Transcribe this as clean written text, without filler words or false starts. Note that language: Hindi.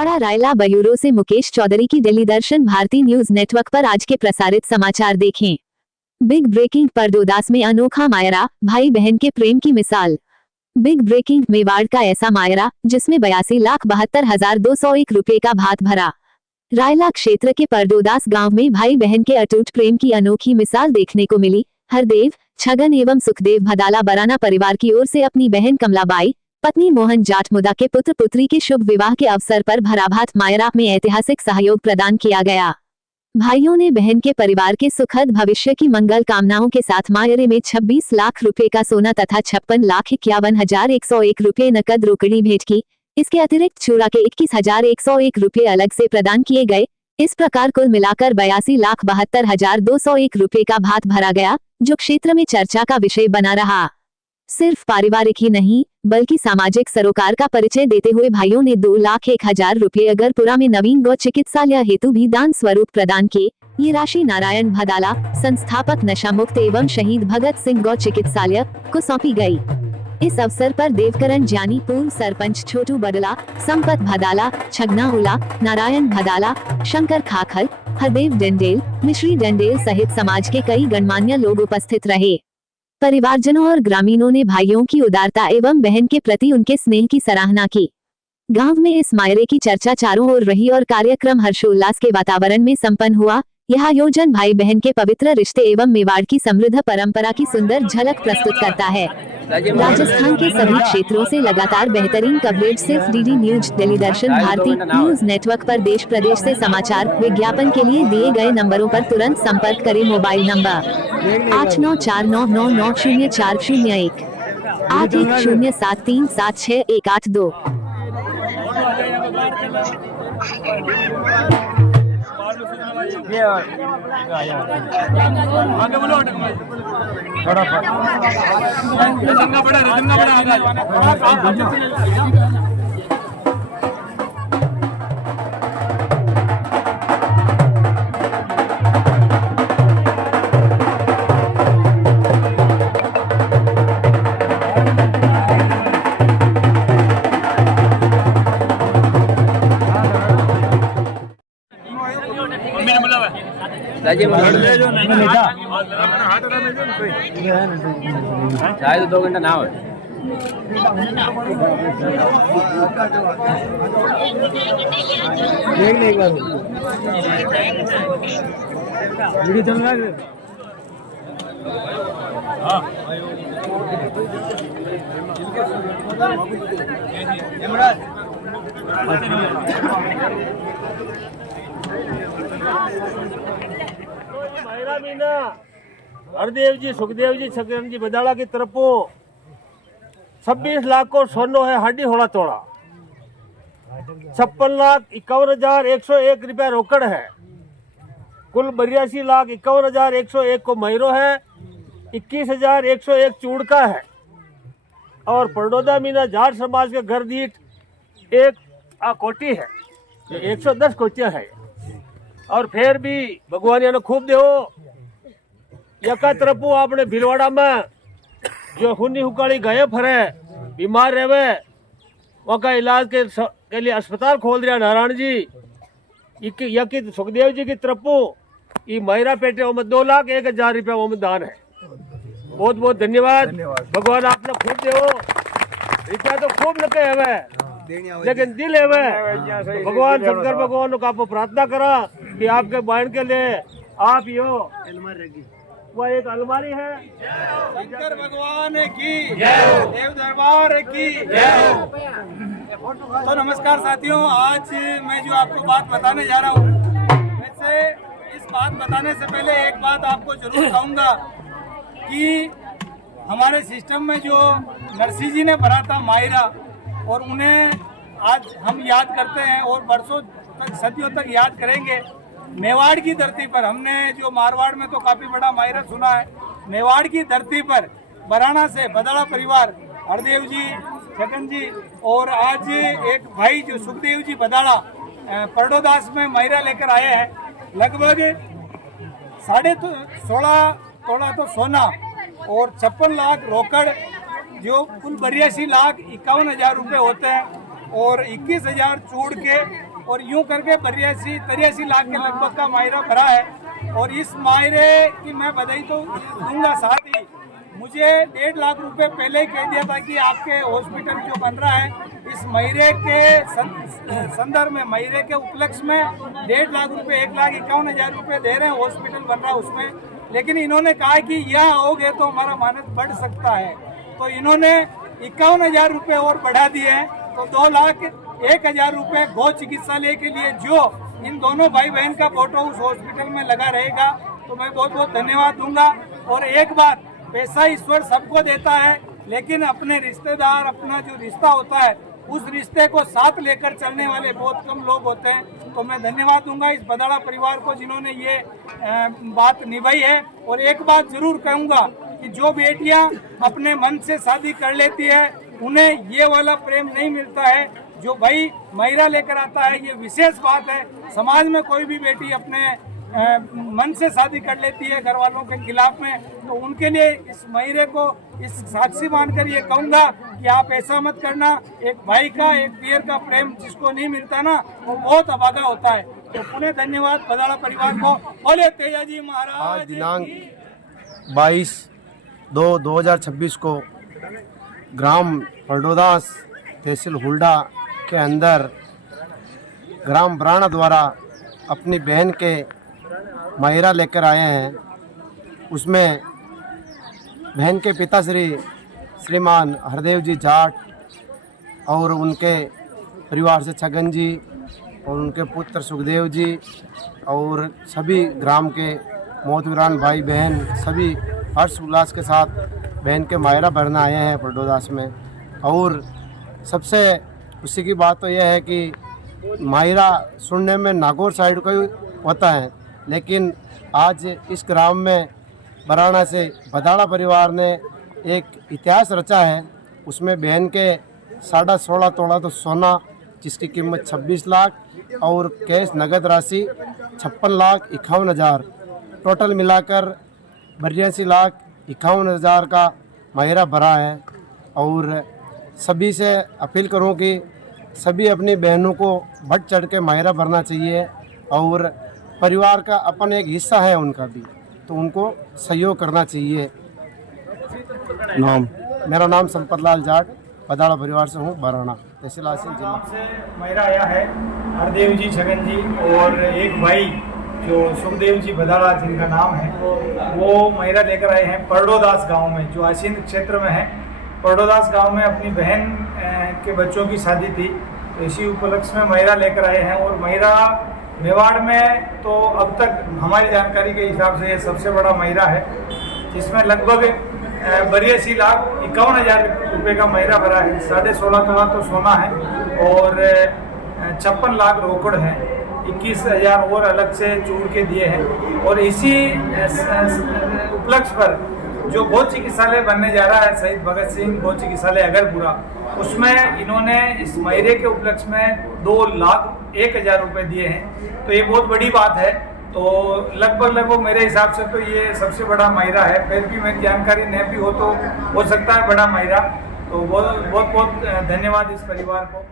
छिंदवाड़ा रायला ब्यूरो से मुकेश चौधरी की दिल्ली दर्शन भारती न्यूज नेटवर्क पर आज के प्रसारित समाचार देखें। बिग ब्रेकिंग परदोदास में अनोखा मायरा, भाई बहन के प्रेम की मिसाल। बिग ब्रेकिंग मेवाड़ का ऐसा मायरा जिसमें 82,72,201 रुपए का भात भरा। रायला क्षेत्र के परदोदास गांव में भाई बहन के अटूट प्रेम की अनोखी मिसाल देखने को मिली। हरदेव, छगन एवं सुखदेव भदाला बराना परिवार की ओर से अपनी बहन कमलाबाई, पत्नी मोहन जाटमुदा के पुत्र पुत्री के शुभ विवाह के अवसर पर भराभात मायरा में ऐतिहासिक सहयोग प्रदान किया गया। भाइयों ने बहन के परिवार के सुखद भविष्य की मंगल कामनाओं के साथ मायरे में 26 लाख रुपए का सोना तथा 56,51,101 रुपए नकद रोकड़ी भेंट की। इसके अतिरिक्त चूड़ा के 21,101 रुपए अलग से प्रदान किए गए। इस प्रकार कुल मिलाकर 82,72,201 रुपए का भात भरा गया, जो क्षेत्र में चर्चा का विषय बना रहा। सिर्फ पारिवारिक ही नहीं बल्कि सामाजिक सरोकार का परिचय देते हुए भाइयों ने 2,01,000 रुपए अगरपुरा में नवीन गौ चिकित्सालय हेतु भी दान स्वरूप प्रदान किए। ये राशि नारायण भदाला, संस्थापक नशा मुक्त एवं शहीद भगत सिंह गौ चिकित्सालय को सौंपी गई। इस अवसर पर देवकरण जानी, पूर्व सरपंच छोटू बडला, संपत भदाला, छगना उला, नारायण भदाला, शंकर खाखल, हरदेव डंडेल, मिश्री डंडेल सहित समाज के कई गणमान्य लोग उपस्थित रहे। परिवारजनों और ग्रामीणों ने भाइयों की उदारता एवं बहन के प्रति उनके स्नेह की सराहना की। गांव में इस मायरे की चर्चा चारों ओर रही और कार्यक्रम हर्षोल्लास के वातावरण में संपन्न हुआ। यह आयोजन भाई बहन के पवित्र रिश्ते एवं मेवाड़ की समृद्ध परंपरा की सुंदर झलक प्रस्तुत करता है। राजस्थान के सभी क्षेत्रों से लगातार बेहतरीन कवरेज सिर्फ डीडी न्यूज, दिल्ली दर्शन भारती न्यूज नेटवर्क पर देश प्रदेश से समाचार। विज्ञापन के लिए दिए गए नंबरों पर तुरंत संपर्क करें। Mobile number 8949900401, 8107376182। आगे बोलो, थोड़ा बड़ा शायद 2 घंटा ना हो। देख ले एक बार वीडियो चल रहा है। हाँ मायरा मीना, हरदेव जी, सुखदेव जी, छगन जी बदाला की तरफों 26 लाख को सोनो है हाडी होड़ा तोड़ा। 56,51,101 रुपया रोकड़ है। कुल 82,51,101 को मैरो है। 21,101 चूड़ का है। और परडोदा मीना जाट समाज के घर दीठ एक कोटी है, 110 कोटियां है। और फिर भी भगवान ने खूब देहो। यका तरफू आपने भिलवाड़ा में जो हुनी हुकाड़ी गए फरे बीमार रहे, वहाँ का इलाज के लिए अस्पताल खोल दिया नारायण जी। यकी सुखदेव जी की तरफू ये मैरा पेटे वो 2,01,000 रुपया वो दान है। बहुत बहुत धन्यवाद। भगवान आपने खूब देहो। रुपया तो खूब लगे हवे लेकिन दिल है तो भगवान शंकर भगवान को आप प्रार्थना करा कि आपके बहन के लिए आप यो वो एक अलमारी है। शंकर भगवान की देव दरबार की। तो नमस्कार साथियों, आज मैं जो आपको बात बताने जा रहा हूँ, वैसे इस बात बताने से पहले एक बात आपको जरूर कहूँगा कि हमारे सिस्टम में जो नरसी जी ने भरा था मायरा, और उन्हें आज हम याद करते हैं और बरसों तक, सदियों तक याद करेंगे। मेवाड़ की धरती पर हमने जो मारवाड़ में तो काफी बड़ा मायरा सुना है, मेवाड़ की धरती पर बराना से बदाला परिवार, हरदेव जी, छगन जी और आज एक भाई जो सुखदेव जी बदाला परडोदास में मायरा लेकर आए हैं। लगभग 16.5 तोला तो सोना और 56 लाख रोकड़, जो कुल 82,51,000 रुपये होते हैं, और 21,000 चूड़ के और यूं करके 83 लाख के लगभग का मायरा भरा है। और इस मायरे की मैं बधाई तो दूंगा, साथ ही मुझे 1.5 लाख रुपए पहले ही कह दिया था कि आपके हॉस्पिटल जो बन रहा है इस महीरे के संदर्भ में, महीरे के उपलक्ष्य में 1.5 लाख रुपए, 1,51,000 रुपए दे रहे हैं, हॉस्पिटल बन रहा है उसमें। लेकिन इन्होंने कहा कि यहाँ आओगे तो हमारा मानद बढ़ सकता है, तो इन्होंने 51,000 रुपए और बढ़ा दिए हैं। तो 2,01,000 रुपए गौ चिकित्सालय के लिए, जो इन दोनों भाई बहन का फोटो उस हॉस्पिटल में लगा रहेगा, तो मैं बहुत बहुत धन्यवाद दूंगा। और एक बात, पैसा ईश्वर सबको देता है, लेकिन अपने रिश्तेदार, अपना जो रिश्ता होता है उस रिश्ते को साथ लेकर चलने वाले बहुत कम लोग होते हैं। तो मैं धन्यवाद दूंगा इस बदाड़ा परिवार को जिन्होंने ये बात निभाई है। और एक बात जरूर कहूँगा कि जो बेटियां अपने मन से शादी कर लेती है उन्हें ये वाला प्रेम नहीं मिलता है जो भाई महिरा लेकर आता है। ये विशेष बात है, समाज में कोई भी बेटी अपने मन से शादी कर लेती है घर वालों के खिलाफ में, तो उनके लिए इस महिरे को इस साक्षी मानकर ये कहूँगा कि आप ऐसा मत करना। एक भाई का, एक पियर का प्रेम जिसको नहीं मिलता ना, वो बहुत अभागा होता है। तो पुनः धन्यवाद बदाड़ा परिवार को। बोले तेजाजी महाराज। आज दिनांक 22/2/2026 को ग्राम परडोदास तहसील हुल्डा के अंदर ग्राम बराना द्वारा अपनी बहन के मायरा लेकर आए हैं। उसमें बहन के पिता श्रीमान हरदेव जी जाट और उनके परिवार से छगन जी और उनके पुत्र सुखदेव जी और सभी ग्राम के मोहतबरान भाई बहन सभी हर्ष उल्लास के साथ बहन के मायरा भरना आए हैं परडोदास में। और सबसे खुशी की बात तो यह है कि मायरा सुनने में नागौर साइड का ही होता है, लेकिन आज इस ग्राम में बराना से बदाड़ा परिवार ने एक इतिहास रचा है। उसमें बहन के 16.5 तोला तो सोना जिसकी कीमत 26 लाख और कैश नगद राशि 56,51,000, टोटल मिलाकर 82,51,000 का मायरा भरा है। और सभी से अपील करूं कि सभी अपनी बहनों को बढ़ चढ़ के मायरा भरना चाहिए और परिवार का अपन एक हिस्सा है उनका भी, तो उनको सहयोग करना चाहिए। मेरा नाम संपत लाल जाट, बदाड़ा परिवार से हूँ, बराना तहसील आसिन जिला से मायरा आया है। हरदेव जी, छगन जी और एक भाई जो सुखदेव जी बदाड़ा जिनका नाम है, वो मायरा लेकर आए हैं परडोदास गांव में, जो आसीन क्षेत्र में है। परडोदास गांव में अपनी बहन के बच्चों की शादी थी, तो इसी उपलक्ष्य में मायरा लेकर आए हैं। और मायरा मेवाड़ में तो अब तक हमारी जानकारी के हिसाब से ये सबसे बड़ा मायरा है, जिसमें लगभग 82,51,000 रुपये का मायरा भरा है। 16.5 तोला तो सोना है और 56 लाख रोकड़ है, 21,000 और अलग से जोड़ के दिए हैं। और इसी उपलक्ष्य पर जो गौ चिकित्सालय बनने जा रहा है, शहीद भगत सिंह गौ चिकित्सालय अगरपुरा, उसमें इन्होंने इस मायरे के उपलक्ष्य में 2,01,000 रुपये दिए हैं। तो ये बहुत बड़ी बात है। तो लगभग मेरे हिसाब से तो ये सबसे बड़ा मायरा है। फिर भी मेरी जानकारी नहीं भी हो तो हो सकता है बड़ा मायरा। तो बहुत बहुत धन्यवाद इस परिवार को।